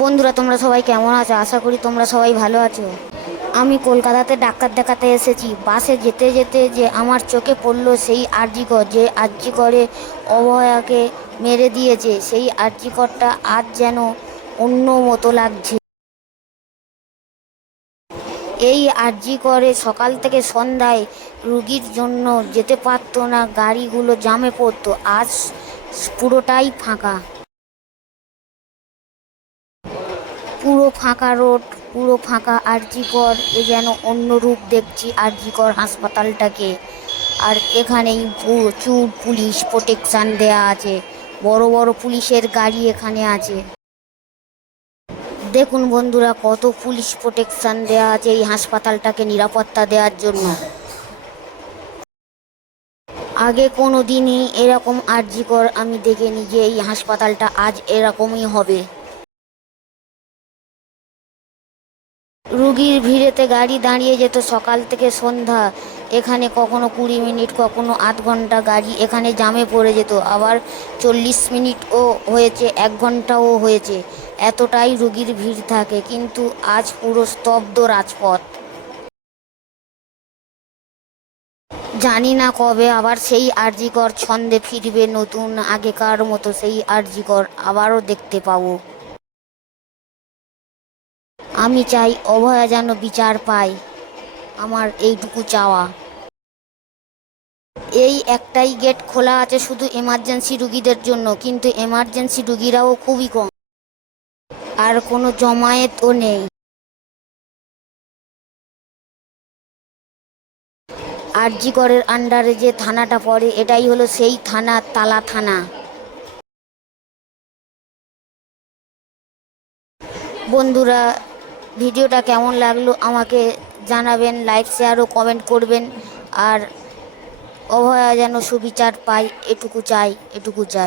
বন্ধুরা, তোমরা সবাই কেমন আছো? আশা করি তোমরা সবাই ভালো আছো। আমি কলকাতাতে ডাক্তার দেখাতে এসেছি। বাসে যেতে যেতে যে আমার চোখে পড়লো সেই আরজিকর, যে আরজিকরে অভয়াকে মেরে দিয়েছে, সেই আরজিকরটা আজ যেন অন্য মতো লাগছে। এই আরজিকরে সকাল থেকে সন্ধ্যায় রুগীর জন্য যেতে পারতো না, গাড়িগুলো জামে পড়তো। আজ পুরোটাই ফাঁকা, পুরো ফাঁকা রোড, পুরো ফাঁকা আরজিকর। এ যেন অন্য রূপ দেখছি আরজিকর হাসপাতালটাকে। আর এখানেই প্রচুর পুলিশ প্রোটেকশন দেয়া আছে, বড় বড় পুলিশের গাড়ি এখানে আছে। দেখুন বন্ধুরা, কত পুলিশ প্রোটেকশন দেয়া আছে এই হাসপাতালটাকে নিরাপত্তা দেওয়ার জন্য। আগে কোনো দিনই এরকম আরজিকর আমি দেখিনি যে এই হাসপাতালটা আজ এরকমই হবে। রুগীর ভিড়েতে গাড়ি দাঁড়িয়ে যেত সকাল থেকে সন্ধ্যা। এখানে কখনো 20 মিনিট, কখনো আধ ঘন্টা গাড়ি এখানে জামে পড়ে যেত। আবার 40 মিনিটও হয়েছে, 1 ঘন্টাও হয়েছে। এতটাই রুগীর ভিড় থাকে, কিন্তু আজ পুরো স্তব্ধ রাজপথ। জানি না কবে আবার সেই আরজিকর ছন্দে ফিরবে, নতুন আগেকার মতো সেই আরজিকর আবারও দেখতে পাবো। আমি চাই অভয়া যেন বিচার পায়, আমার এইটুকু চাওয়া। এই একটাই গেট খোলা আছে শুধু এমার্জেন্সি রুগীদের জন্য, কিন্তু এমার্জেন্সি রুগীরাও খুবই কম, আর কোনো জমায়েতও নেই। আরজিকরের আন্ডারে যে থানাটা পড়ে, এটাই হলো সেই থানা, তালা থানা। বন্ধুরা, ভিডিওটা কেমন লাগলো আমাকে জানাবেন, লাইক শেয়ার ও কমেন্ট করবেন। আর অভয়া যেন সুবিচার পায়, এটুকু চাই, এটুকু চাই।